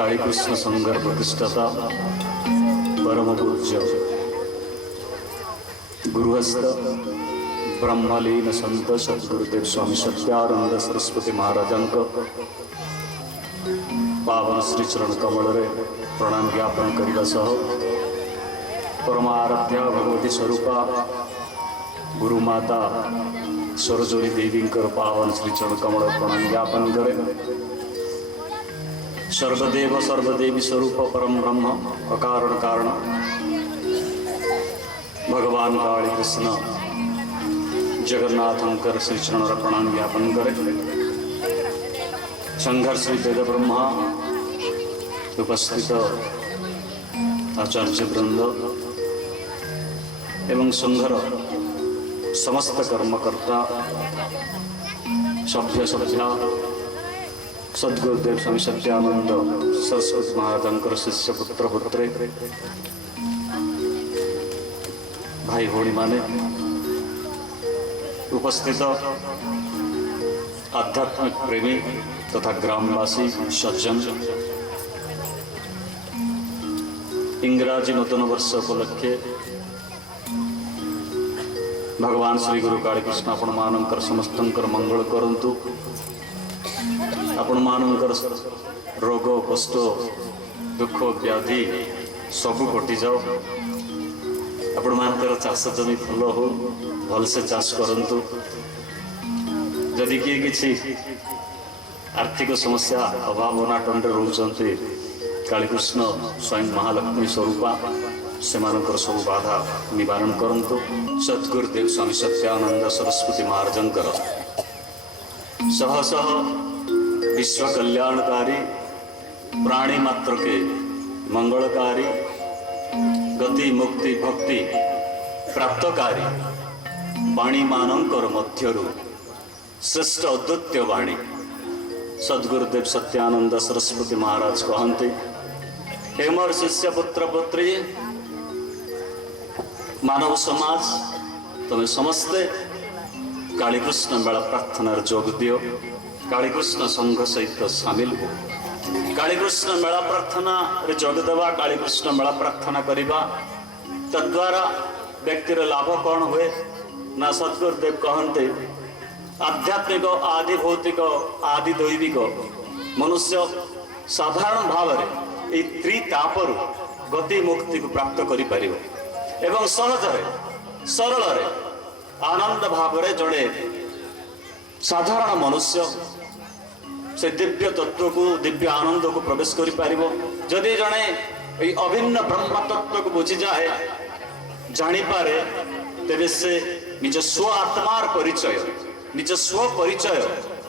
कालीकृष्ण संघर प्रतिष्ठाता परम पूज्य गृहस्थ ब्रह्मलीन संत सद्गुरुदेव स्वामी सत्यानंद सरस्वती महाराज पावन श्री चरण कमल प्रणाम ज्ञापन करने सह परमाराध्या भगवती स्वरूपा गुरुमाता सरोजनी देवी पावन श्री चरण कमल प्रणाम ज्ञापन करे। सर्वदेव सर्वदेवी स्वरूप परम ब्रह्म अकारण कारण भगवान काली कृष्ण जगन्नाथंकर श्री चरण प्रणाम ज्ञापन करे। संघर्ष वेद ब्रह्मा उपस्थित आचार्य वृंद एवं संघर समस्त कर्मकर्ता सभ्य सभ्या सद्गुरुदेव स्वामी सत्यानंद सरस्वती महाराज शिष्य पुत्र पुत्रे भाई भौणी माने उपस्थित आध्यात्मिक प्रेमी तथा ग्रामवासी सज्जन इंग्राजी नूतन वर्ष उपलक्षे भगवान श्री गुरु कालीकृष्ण आपण मानकर समस्तंकर मंगल करंतु। आपण मानकर रोग कष्ट दुख व्याधि सबू कटि जाओ। आपण मानकर चाष जमी भल हो भल से चाष करंतु। जदि किए किछि आर्थिक समस्या अभाव अनाटन रोचंते कालीकृष्ण स्वयं महालक्ष्मी स्वरूपा से सब बाधा निवारण करंतु। सद्गुरुदेव स्वामी सत्यानंद सरस्वती महाराजंकर सह सह विश्व कल्याणकारी प्राणी मात्र के मंगलकारी गति मुक्ति भक्ति प्राप्तकारी वाणी मानकर मध्यरु श्रेष्ठ अद्वितीय वाणी सद्गुरुदेव सत्यानंद सरस्वती महाराज कहते हे मोर शिष्य पुत्र पुत्री मानव समाज तुम्हें समस्ते कालीकृष्ण मेला प्रार्थना जोग दियो। कालीकृष्ण संघ सहित सामिल हो। कालीकृष्ण मेला प्रार्थना रे जोग देवा कालीकृष्ण मेला प्रार्थना करिबा तद्वारा व्यक्तिर लाभ कौन हुए ना सद्गुरुदेव कहते आध्यात्मिक आदि भौतिक आदि दैविक मनुष्य साधारण भाव में त्रितापर गति मुक्ति को प्राप्त करि परिबो एवं सहजरे सरल आनंद भाव में जड़े साधारण मनुष्य से दिव्य तत्व को दिव्य आनंद को प्रवेश करि पारिबो। जदि जड़े अभिन्न ब्रह्म तत्व को बुझी जाए जानी पारे तेरे से निज स्व आत्मार परिचय निज स्व परिचय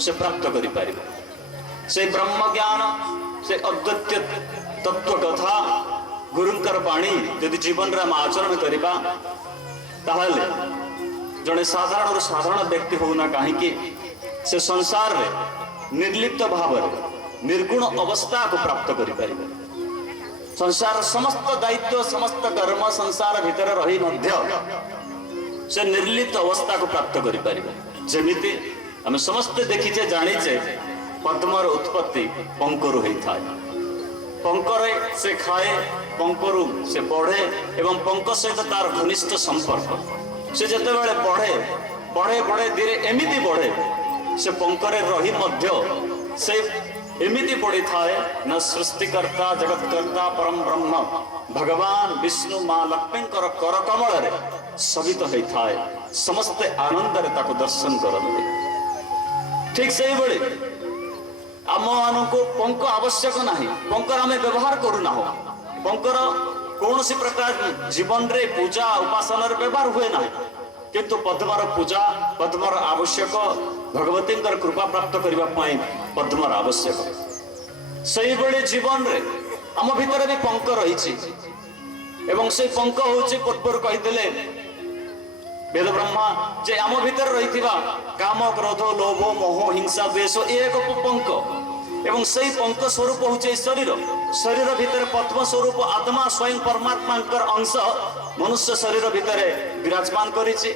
से प्राप्त करि पारिबो। से ब्रह्म ज्ञान से अद्वितीय तत्व कथा गुरुंकर वाणी यदि जीवन रे आचरण करिबा ताहले जड़े साधारण साधारण व्यक्ति होना कहीं से संसार रे निर्लिप्त भाव निर्गुण अवस्था को प्राप्त करि परिबे। संसार समस्त दायित्व समस्त कर्म संसार भीतर रही मध्य से निर्लिप्त अवस्था को प्राप्त करि परिबे। जेमिति आम समस्त देखीचे जानीचे पद्मर उत्पत्ति पंकरु होता है। पंकरे से खाए पंकरु से बढ़े एवं पंक सहित तार घनिष्ठ संपर्क से जिते बड़े बढ़े बढ़े बढ़े धीरे एमिति बढ़े से पंकरे रही मध्य से एमिति पड़ी थाए न सृष्टिकर्ता जगतकर्ता परम ब्रह्म भगवान विष्णु माँ लक्ष्मी कर कमल रे सवित होता है। समस्ते आनंद रे ताको दर्शन करते। ठीक से बड़े आम मान को पंक आवश्यक नहीं। पंकर आम व्यवहार करूना हो। पंकर कौन सी प्रकार जीवन रे पूजा उपासना व्यवहार हुए ना किंतु पद्मर पूजा पद्मर आवश्यक भगवती कृपा प्राप्त करने पद्मर आवश्यक। से बड़े जीवन रे आम भीतर भी पंक रही एवं से पंक होची पूर्व कही वेद ब्रह्मा जे आम भीतर रही काम क्रोध लोभ मोह हिंसा द्वेष एक पंक एवं सही पंक स्वरूप होचे शरीर शरीर भीतर पद्म स्वरूप आत्मा स्वयं परमात्मा अंश मनुष्य शरीर भीतर विराजमान करिछि।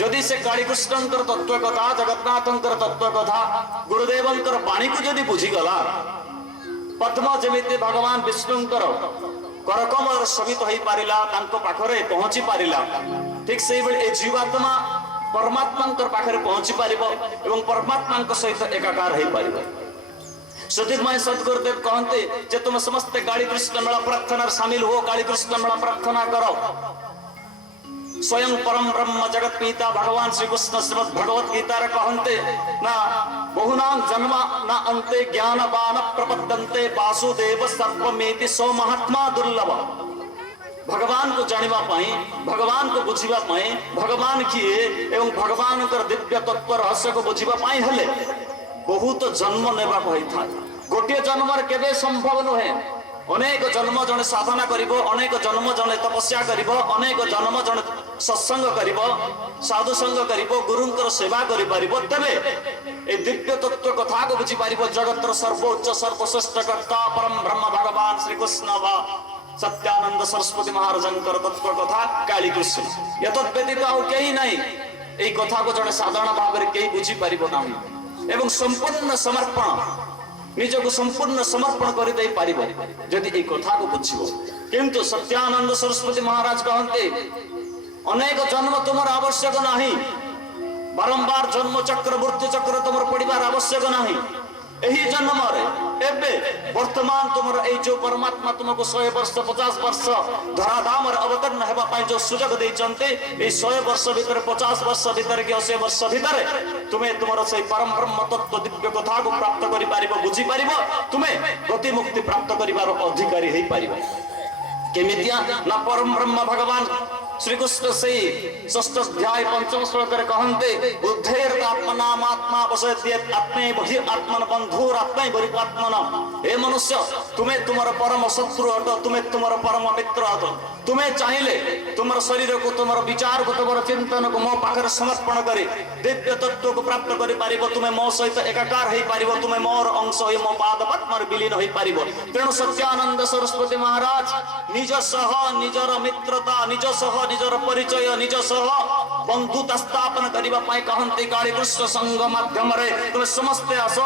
जदि से कालीकृष्ण तत्व कथा जगन्नाथ तत्व कथा गुरुदेव वाणी को जदि बुझीगला पद्म जमिति भगवान विष्णुंकर करकमल सहित हो पारिला तांको पाखरे पहुंची पारिला ठीक से ए जीवात्मा परमात्मा पाखरे पहुंची पारिबो एवं परमात्मा सहित एकाकार हो पारिबो। सुधीर सदगुरुदेव कहते जे तुम समस्ते काली कृष्ण मेला प्रार्थना शामिल हो, काली कृष्ण मेला प्रार्थना करो। स्वयं परम ब्रह्म जगत पिता भगवान श्री कृष्ण श्रीमद् भगवत गीता रे कहते ना बहुनाम जन्म ना अंते ज्ञानवान प्रपद्यन्ते वासुदेव सर्वमेति सो महात्मा दुर्लभ। भगवान को जानिबा पाई, भगवान को बुझिबा पाई, भगवान किए एवं भगवान कर दिव्य तत्व रहस्य को बुझिबा पाई हेले बहुत जन्म नेबा होइथा। गोटे जन्म केबे संभव नहे, अनेक जन्म जने साधना करिवो, अनेक जन्म जने तपस्या करिवो, अनेक जन्म जने सत्संग करिवो, साधु संग करिवो, गुरुंकर सेवा करि पारिबो, तबे ए दिव्य तत्व कथा को बुझि पारिबो। जगतर सर्वोच्च सर्वश्रेष्ठ कर्ता परम ब्रह्म भगवान श्री कृष्ण वा सत्यानंद सरस्वती महाराजंकर तत्व कथा काली कृष्ण यतत व्यतीत आउ केही नाही। एई कथा को जने साधारण भाव रे केही बुझि पारिबो नाही एवं संपूर्ण समर्पण निजक संपूर्ण समर्पण कर दे पारिबो यदि ए कथा को बुझिबो। किंतु सत्यानंद सरस्वती महाराज कहते अनेक जन्म तुमर आवश्यक नाही, बारंबार जन्म चक्र मृत्यु चक्र तुमर पड़िबार आवश्यक नाही। एही जन्म रे एबे वर्तमान तुमर ए जो परमात्मा तुमको 100 वर्ष 50 वर्ष धराधाम रे अवतरण हेबा पाई जो सुजग दैचंते ए 100 वर्ष भीतर 50 वर्ष भीतर कि 80 वर्ष भीतर तुमे तुमर से परम ब्रह्म तत्व दिव्य कथा को प्राप्त करि पारिबो, बुझि पारिबो, तुमे गति मुक्ति प्राप्त करिबार अधिकारी हेई पारिबो। केमितिया ना परम ब्रह्म भगवान श्री कृष्ण से 6th अध्याय 5th श्लोक रे कहंते बुद्धेर आत्मनामात्मा वसत्येत आत्मे बहि आत्मन बंधुर आत्मै परिपात्मन। हे मनुष्य तुमे तुमर परम शत्रु हट, तुमे तुमर परम मित्र हट। तुमे चाहिले तुमर शरीर को तुमर विचार को तुमर चिंतन को मो पाखर समर्पण करे दिव्य तत्व को प्राप्त करि पारिबो। तुमे मो सहित एकाकार हेई पारिबो, तुमे मोर अंश होई मो पाद पद्म रे विलीन होई पारिबो। तेणु सत्यानंद सरस्वती महाराज निज सह निजर मित्रता, निज सह निजर परिचय, निज सह बंधुता स्थापन करिबा पाई कहंते काली कृष्ण संग माध्यम रे तुमे समस्त आस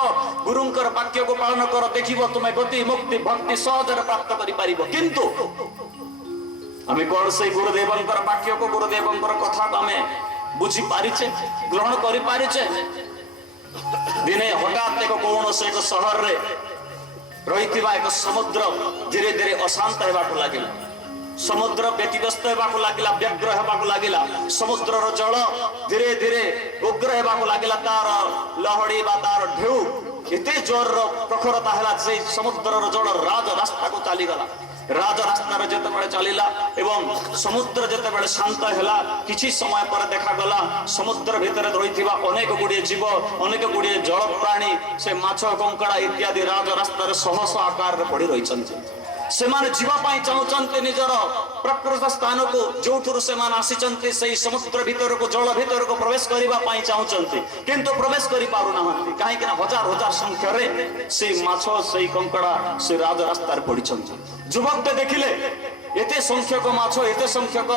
गुरुंकर वाक्य को पालन कर, देखिबो तुमे गति मुक्ति भक्ति सहज प्राप्त करि पारिबो। किंतु आमे कोन से गुरुदेवंकर वाक्य को गुरुदेवंकर कथा को आमे बुझी पारिछे, ग्रहण करि पारिछे। दिने हठात एक कोन से एक शहर रे रहितिबा एक समुद्र धीरे धीरे अशांत हेबाक लागिला, समुद्र व्यतिग्रस्त हेबाक लागिला, व्यग्र हेबाक लागिला। समुद्रर जल धीरे धीरे उग्र हेबाक लागिला, तार लहड़ी बा तार ढेउ एते जोर प्रखरता हैला से समुद्रर जल राज रास्ता को चली गला। राज रास्ता रे जेतेबेले चलिला एवं समुद्र जेतेबेले शांत हैला, किछि समय पर देखा गला समुद्र भितर रहिथिबा अनेक गुडिये जीव, अनेक गुडिये जल प्राणी से माछ कंकड़ा इत्यादि राज रास्ता रे सहस आकार रे पड़ी रहिचंती। सेमान जीवा पाई चाहूचंते निजर प्रकृत स्थान को जोठुर सेमान आसीचंते सेही समुद्र भीतर को जल भीतर को प्रवेश करिबा पाई चाहूचंते, किंतु प्रवेश करि पारु नाहंती। काहे कि ना हजार हजार संख्या रे से माछ सेही कंकड़ा से राज रास्ता रे पड़िचंते। युवक देखिले एते संख्यक माछ एते संख्यक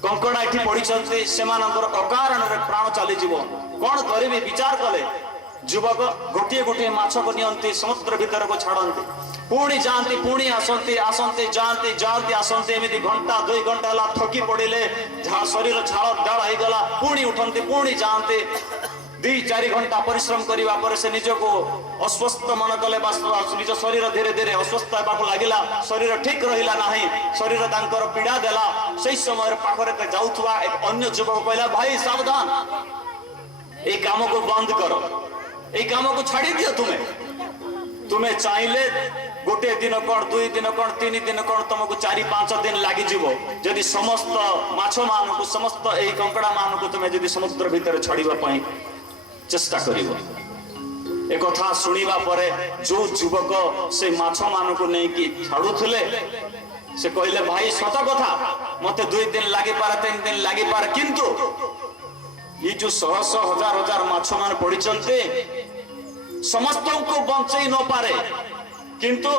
कंकड़ा एठी पड़िचंते, सेमानकर अकारण रे प्राण चली जीव कोन करिबे विचार कले। युवक गोटे गोटे माछ को नियंती समुद्र भीतर को छाड़ती, पुणी जाती पुणी आसती आसती जाती जाती आसती एमती घंटा 2 घंटा ला थकी पड़े शरीर झाड़ डाल हो गला, पुणी उठती पुणी जाते 2-4 घंटा परिश्रम करने पर से निज को अस्वस्थ मन कले, निज शरीर धीरे धीरे अस्वस्थ होगा लगिला, शरीर ठीक रहा ना, शरीर तांकर पीड़ा देला। से समय पाखरे जाऊथुआ एक अन्य युवक कहला भाई सावधान, ये काम को बंद करो, ये काम को छाड़ी दियो। तुम्हें चाहिए गोटे दिन कौन 2 दिन कौन 3 दिन कौन तुमको 4-5 दिन लगी जीवो जदि समस्त माछ मान को समस्त ए कंकड़ा मान को तुम्हें जदि समुद्र भीतर छाड़िबा पई चेष्टा करिवो। ए कथा सुनिबा परे जो युवक से माछ मान को नहीं कि छाड़ुथले से कहले भाई सत कथा मते 2 दिन लागि पारे 3 दिन लागि पारे, किंतु ये जो 100 हजार हजार माछ मान पड़िचंते समस्त को बंचई न पारे, किंतु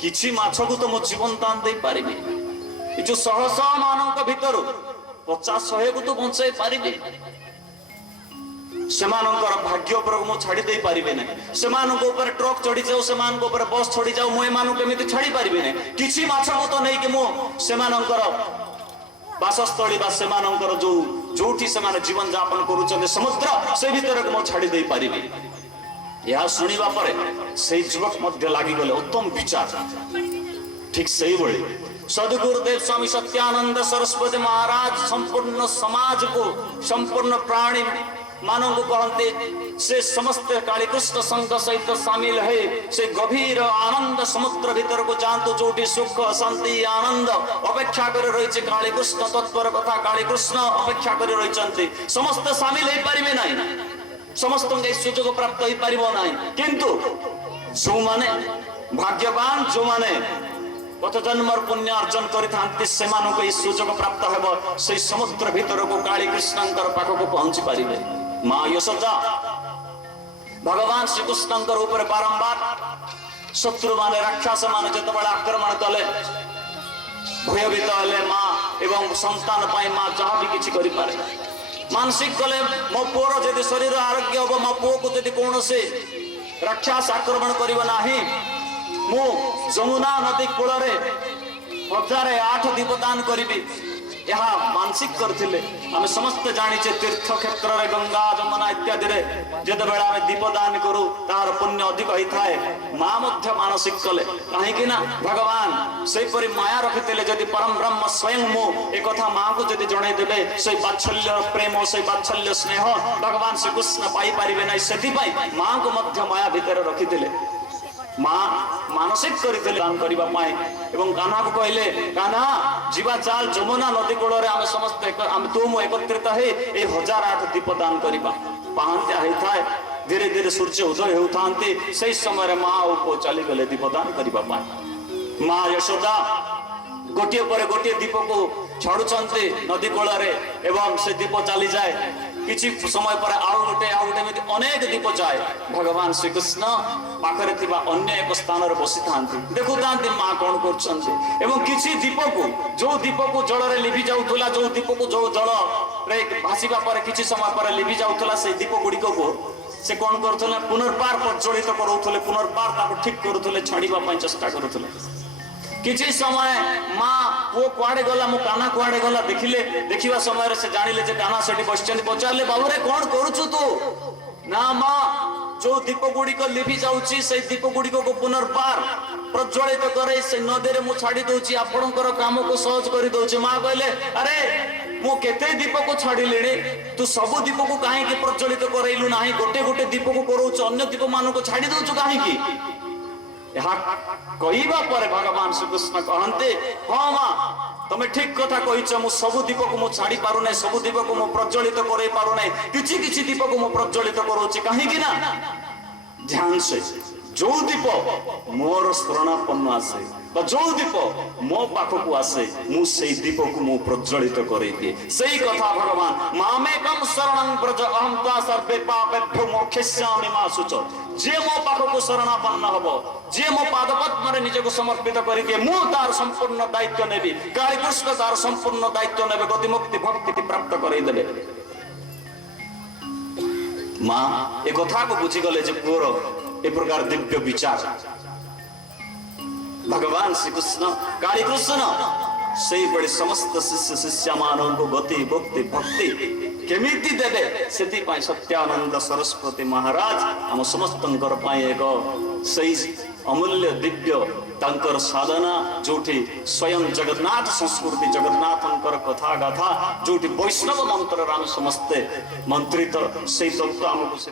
किछि माछ को तो मो जीवन दान दे पारिबी। ये जो 100 मानक भीतर 50-100 को तो बंचाई पारिबी। सेमानंकर भाग्य उपर मु छाड़ी दे पारिबे नै सेमानंक उपर ट्रक चढ़ी जाऊ सेमानंक उपर बस चढ़ी जाऊ मु एमानंक केमिति छाड़ी पारिबे नै किछि माछ मु तो नै कि मु सेमानंकर बासस्थली बा सेमानंकर जो जोठी सेमाने जीवन यापन करूछन समुद्र से भीतर मु छाड़ी दे पारिबे। यह सुनिबा परे से युवक मध्य लागि गले उत्तम विचार। ठीक सही बोली सदगुरुदेव स्वामी सत्यानंद सरस्वती महाराज संपूर्ण समाज को संपूर्ण प्राणी मानव को कहते से समस्त कालीकृष्ण संघ सहित सामिल है से गभीर आनंद समुद्र भीतर को जानतो जोटी सुख शांति आनंद अपेक्षा कर रही कालीकृष्ण तत्पर कथा कालीकृष्ण अपेक्षा कर रही समस्त सामिल हो पारे ना समस्त सुजोग प्राप्त हो पार ना किंतु जो माने भाग्यवान जो माने गत जन्मर पुण्य अर्जन करते सुजोग प्राप्त हो से समुद्र भीतर को कालीकृष्ण पाखक पहुंची पारे। माँ यशोदा भगवान श्रीकृष्ण ऊपर बारंबार शत्रु माने राक्षस माने जत बड़ा आक्रमण कले भयभीत हेले माँ एवं संतान पाई माँ जहाँ भी किसी करि पारे मानसिक कले मो पुओर जदि शरीर आरोग्य हो मो पुओ को जदि कौन से राक्षस आक्रमण करिव नाही मु जमुना नदी कूल 1008 दीपदान करिबी यह मानसिक करथिले। आमे समस्त जानिचे तीर्थ क्षेत्र रे गंगा जमुना इत्यादि रे जद बेला आमे दीपदान करू तार पुण्य अधिक होई थाए मां मध्य मानसिक कले काहे कि ना भगवान सेहि परि माया रखिथिले जदि परम ब्रह्म स्वयं मो एक कथा मां को जदि जणाई देबे से वात्सल्य प्रेम से वात्सल्य स्नेह भगवान श्री कृष्ण पाई परिबे नै सेति पाई मां को मध्य माया भीतर रखिथिले माँ मानसिक दान करने एवं कान्हा को कहले कान्हा जीवा चाल जमुना नदी कूल आम समस्त तुम एकत्रित है 1008 दीपदान करवा पहांत्या होता है धीरे धीरे सूर्य उदय होता से समय माँ को चली गले दीपदान करने माँ यशोदा गोटे पर गोटे दीप को छाड़ुंट नदी कूल एवं से दीप चली जाए किसी समय पर आउ गोटे अनेक दीप जाए भगवान श्रीकृष्ण पाखरे थिबा अन्य एक स्थान रे बसी थांती देखु थांती मां कोन करछंती एवं किसी दीप को जो दीप को जल रे लिभि जाउतला जो दीप को जो जल रे भासीबा पर किसी समय पर लिभि जाउतला से दीप गुडी को से कोन करथले पुनर्बार प्रज्वलित करूथले पुनर्बार ताको ठीक करूथले छाड़ीबा पई चेष्टा करूथले किसी समय माँ वो कुआड़े गला मो कान्हा कुआड़े गला देखिले देखिबा समय से जानिले जे कान्हा सेठी बसचंदी पचारले बाबू रे कोन करूछु तू ना माँ जो दीप गुड़ी को लिभि जाउची से दीप गुड़ी को पुनर्बार प्रज्वलित करे से नदी रे मु छाड़ी दोची आपनकर काम को सहज करि दोची माँ कहले अरे मु केते दीप को छाड़ी लेणी तू सब दीप को काहे के प्रज्वलित करैलु नाही गोटे गोटे दीप को करूछ अन्य दीप मान को छाड़ी दोछु काहे की कहवा पर भगवान श्रीकृष्ण कहते हाँ माँ तुम्हें ठीक कथा कहीच मु सब दीप को मु छाड़ी पारु नै सब दीप को मु प्रज्वलित करे पारु नै किछि किछि दीप को मु प्रज्वलित करूछि काहे कि ना ध्यान से जो दीप मोर शरणापन्न आसे जो दीप मो पाखक आसे मु सेई दीप को मु प्रज्वलित करे दिए सेई कथा भगवान मामेकम शरणं व्रज अहं त्वा सर्वे पापेभ्यो मोक्षयिष्यामि मा शुच जे मो पाखक शरणापन्न हबो जे मो पादपद्म रे निजको समर्पित करि दिए मु तार संपूर्ण दायित्व नेबी कालीकृष्ण तार संपूर्ण दायित्व नेबे गति मुक्ति भक्ति प्राप्त करई देबे। मां ए कथा को बुझी गले जे पुर ए प्रकार दिव्य विचार भगवान श्रीकृष्ण कालीकृष्ण से बड़े समस्त शिष्य शिष्य मानव को गति भक्ति भक्ति केमिति देबे सेति पाई सत्यानंद सरस्वती महाराज हम समस्त एक सही अमूल्य दिव्य तांकर साधना जोठी स्वयं जगन्नाथ संस्कृति जगन्नाथंकर कथा गाथा जोठी वैष्णव मंत्र राम समस्ते मंत्रित से तत्व हमको से